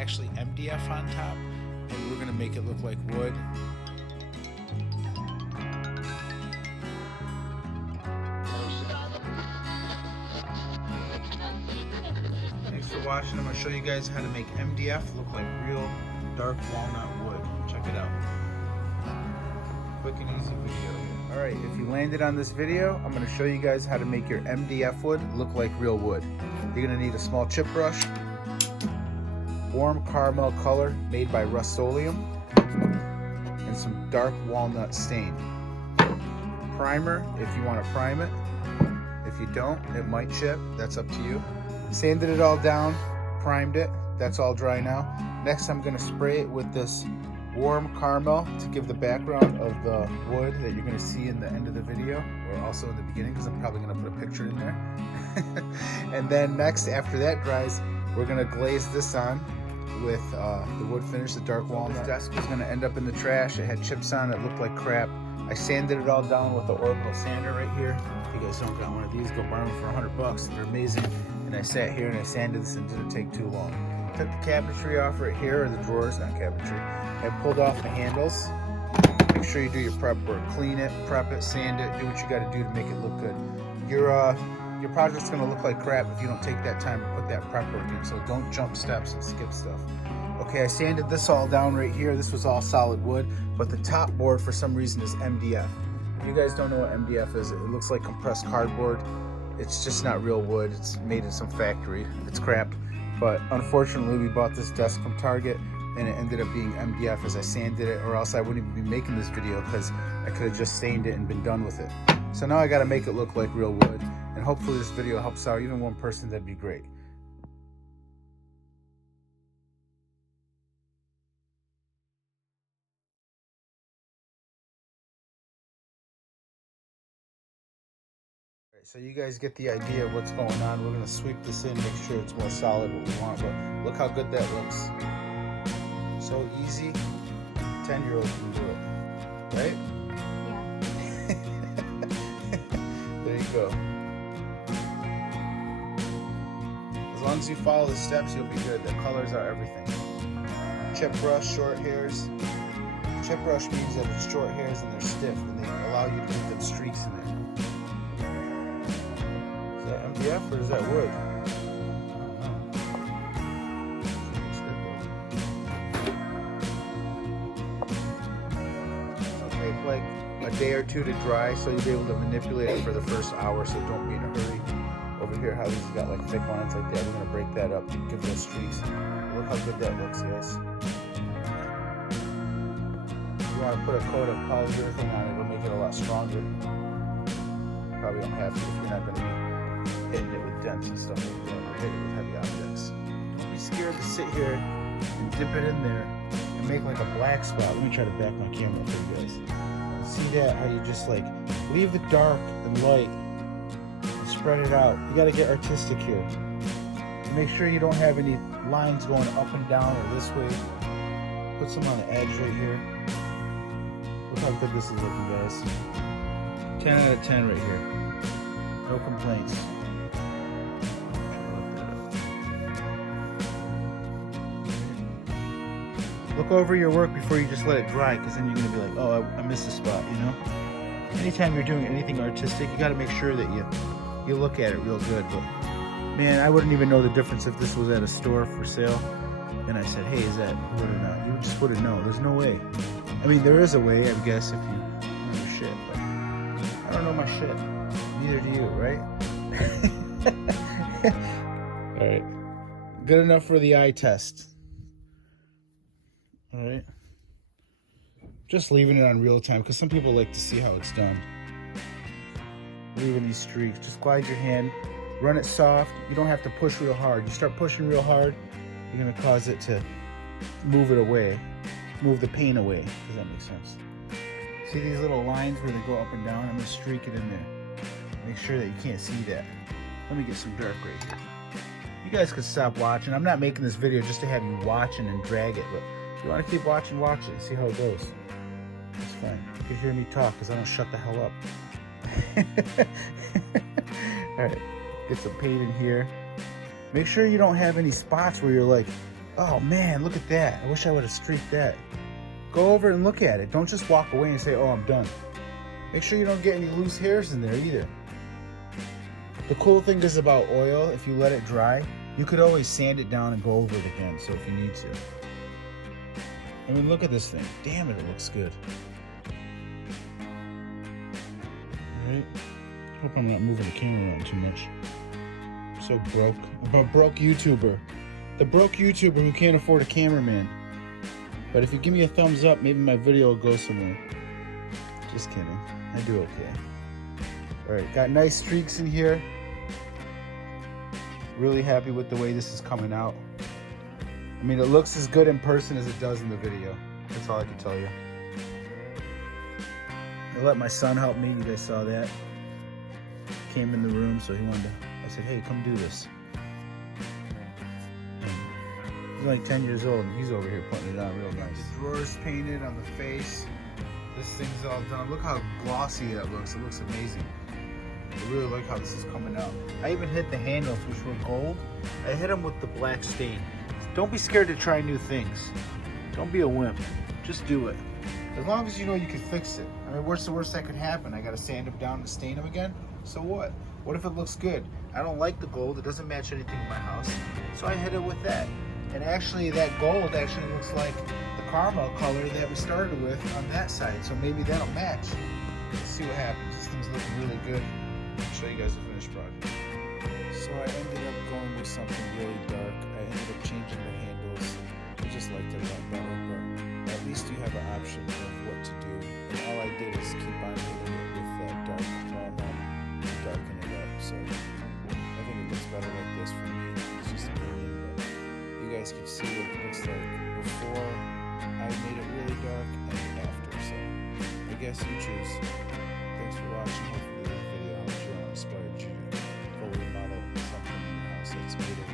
actually MDF on top, and we're gonna make it look like wood. Thanks for watching. I'm gonna show you guys how to make MDF look like real dark walnut wood. Check it out. Quick and easy video here. Alright, if you landed on this video, I'm going to show you guys how to make your MDF wood look like real wood. You're going to need a small chip brush, warm caramel color made by Rust-Oleum, and some dark walnut stain. Primer, if you want to prime it. If you don't, it might chip. That's up to you. Sanded it all down, primed it. That's all dry now. Next, I'm going to spray it with this warm caramel to give the background of the wood that you're going to see in the end of the video, or also in the beginning, because I'm probably going to put a picture in there. And then next, after that dries, we're going to glaze this on with the wood finish, the dark walnut. This desk is going to end up in the trash. It had chips on it, looked like crap. I sanded it all down with the orbital sander right here. If you guys don't got one of these, go buy them for $100. They're amazing. And I sat here and I sanded this and it didn't take too long. Took the cabinetry off right here, or the drawers, not cabinetry. I pulled off the handles. Make sure you do your prep work. Clean it, prep it, sand it, do what you got to do to make it look good. Your project's going to look like crap if you don't take that time to put that prep work in. So don't jump steps and skip stuff. Okay, I sanded this all down right here. This was all solid wood, but the top board for some reason is MDF. If you guys don't know what MDF is, it looks like compressed cardboard. It's just not real wood. It's made in some factory. It's crap. But unfortunately, we bought this desk from Target and it ended up being MDF as I sanded it, or else I wouldn't even be making this video because I could have just stained it and been done with it. So now I got to make it look like real wood, and hopefully this video helps out even one person. That'd be great. So you guys get the idea of what's going on. We're going to sweep this in, make sure it's more solid what we want, but look how good that looks. So easy. 10-year-old can do it, right? Yeah. There you go. As long as you follow the steps, you'll be good. The colors are everything. Chip brush, short hairs. Chip brush means that it's short hairs and they're stiff, and they allow you to get them streaks in there. MDF, or is that wood? It'll take like a day or two to dry, so you'll be able to manipulate it for the first hour, so don't be in a hurry. Over here, how these got like thick lines like that, we're going to break that up to give those streaks. Look how good that looks, guys. If you want to put a coat of polyurethane on it, it'll make it a lot stronger. Probably don't have to if you're not going to be hitting it with dents and stuff like that, or hit it with heavy objects. Don't be scared to sit here and dip it in there and make like a black spot. Let me try to back my camera for you guys. See that? How you just like leave the dark and light and spread it out. You got to get artistic here. Make sure you don't have any lines going up and down or this way. Put some on the edge right here. Look how good this is looking, guys. 10 out of 10 right here. No complaints. Look over your work before you just let it dry, because then you're going to be like, oh, I missed a spot, you know? Anytime you're doing anything artistic, you got to make sure that you look at it real good. But man, I wouldn't even know the difference if this was at a store for sale and I said, hey, is that wood or not? You just wouldn't know. There's no way. I mean, there is a way, I guess, if you know your shit, but I don't know my shit. Neither do you, right? All right. Good enough for the eye test. All right. Just leaving it on real time because some people like to see how it's done. Leaving these streaks. Just glide your hand. Run it soft. You don't have to push real hard. You start pushing real hard, you're going to cause it to move it away. Move the paint away. Does that make sense? See these little lines where they go up and down? I'm going to streak it in there. Make sure that you can't see that. Let me get some dark right here. You guys could stop watching. I'm not making this video just to have you watching and drag it, but if you want to keep watching, watch it. See how it goes. It's fine. You can hear me talk because I don't shut the hell up. Alright, get some paint in here. Make sure you don't have any spots where you're like Oh man, look at that. I wish I would have streaked that. Go over and look at it. Don't just walk away and say, oh, I'm done. Make sure you don't get any loose hairs in there either. The cool thing is about oil, if you let it dry, you could always sand it down and go over it again, so if you need to. I mean, look at this thing. Damn it, it looks good. Alright. Hope I'm not moving the camera around too much. I'm so broke. I'm a broke YouTuber. The broke YouTuber who can't afford a cameraman. But if you give me a thumbs up, maybe my video will go somewhere. Just kidding. I do okay. Alright, got nice streaks in here. Really happy with the way this is coming out. I mean, it looks as good in person as it does in the video. That's all I can tell you. I let my son help me. You guys saw that. Came in the room, so he wanted to. I said, hey, come do this. He's like 10 years old, and he's over here putting it on real nice. The drawers painted on the face. This thing's all done. Look how glossy that looks. It looks amazing. I really like how this is coming out. I even hit the handles, which were gold. I hit them with the black stain. Don't be scared to try new things. Don't be a wimp. Just do it. As long as you know you can fix it. I mean, what's the worst that could happen? I gotta sand them down and stain them again? So what? What if it looks good? I don't like the gold. It doesn't match anything in my house. So I hit it with that. And actually, that gold actually looks like the caramel color that we started with on that side. So maybe that'll match. Let's see what happens. This thing's looking really good. I'll show you guys the finished product. So I ended up going with something really dark. I ended up changing the handles. I just liked it a lot better, but at least you have an option of what to do. And all I did is keep on hitting it with that dark caramel to darken it up. So I think it looks better like this for me. It's just opinion, but you guys can see what it looks like before I made it really dark and after. So I guess you choose. Thanks for watching. Hopefully this video helped you out, inspired you to go remodel something in your house that's made of